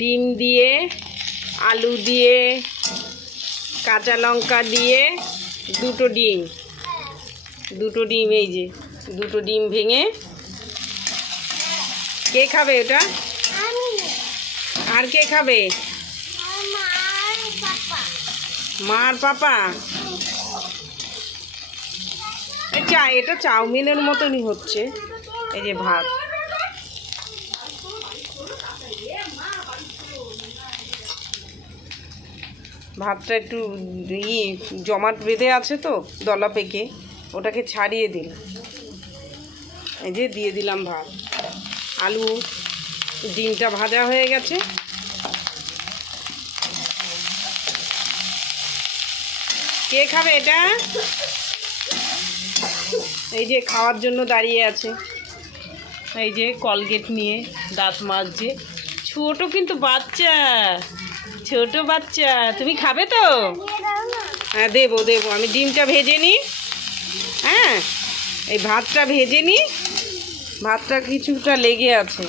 ডিম দিয়ে, আলু দিয়ে, কাঁচা লঙ্কা দিয়ে, দুটো ডিম, এই যে দুটো ডিম ভেঙে। কে খাবে এটা? আর কে খাবে? মা আর পাপা। এটা চাউমিনের মতনই হচ্ছে। এই যে ভাত, ভাতটা একটু জমাট বেঁধে আছে তো দলা পেকে, ওটাকে ছাড়িয়ে দিলাম। এই যে দিয়ে দিলাম ভাত, আলু, ডিমটা ভাজা হয়ে গেছে। কে খাবে এটা? এই যে খাওয়ার জন্য দাঁড়িয়ে আছে, এই যে কলগেট নিয়ে দাঁত মাজছে। ছোট কিন্তু বাচ্চা, ছোট বাচ্চা। তুমি খাবে তো? হ্যাঁ দেবো, আমি ডিমটা ভেজে নিই। হ্যাঁ, এই ভাতটা ভেজে নিই, ভাতটা কিছুটা লেগে আছে।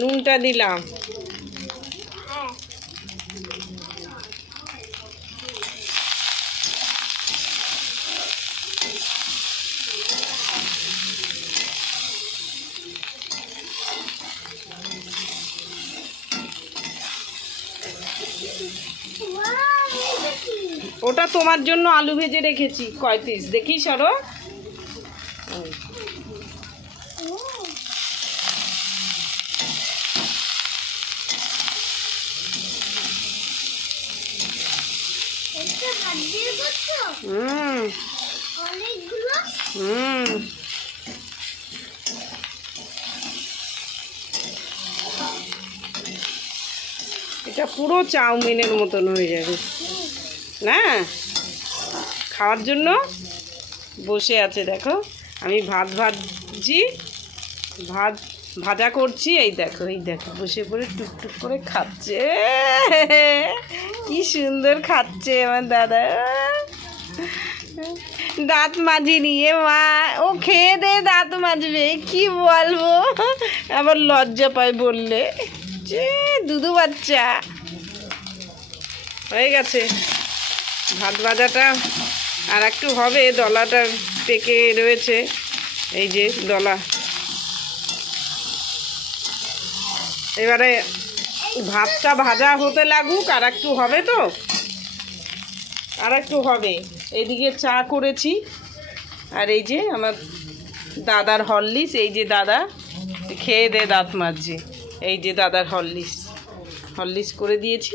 নুনটা দিলাম। ওটা তোমার জন্য আলু ভেজে রেখেছি, কয় পিস দেখি সরো। এটা পুরো চাউমিনের মতন হয়ে যাবে না? খাওয়ার জন্য বসে আছে, দেখো আমি ভাত ভাজছি, ভাত ভাজা করছি। এই দেখো বসে পড়ে টুকটুক করে খাচ্ছে। কি সুন্দর খাচ্ছে আমার দাদা। দাঁত মাজি নিয়ে মা, ও খেয়ে দে দাঁত মাজবে, কি বলবো, আবার লজ্জা পায় বললে। দুধু বাচ্চা হয়ে গেছে। ভাত ভাজাটা আর একটু হবে, দলাটা পেকে রয়েছে, এই যে দলা। এবারে ভাতটা ভাজা হতে লাগুক, আর একটু হবে তো, আর একটু হবে। এদিকে চা করেছি, আর এই যে আমার দাদার হরলিক্স, এই যে দাদা খেয়ে দে দাঁত মাজছে, এই যে দাদার হরলিক্স করে দিয়েছি।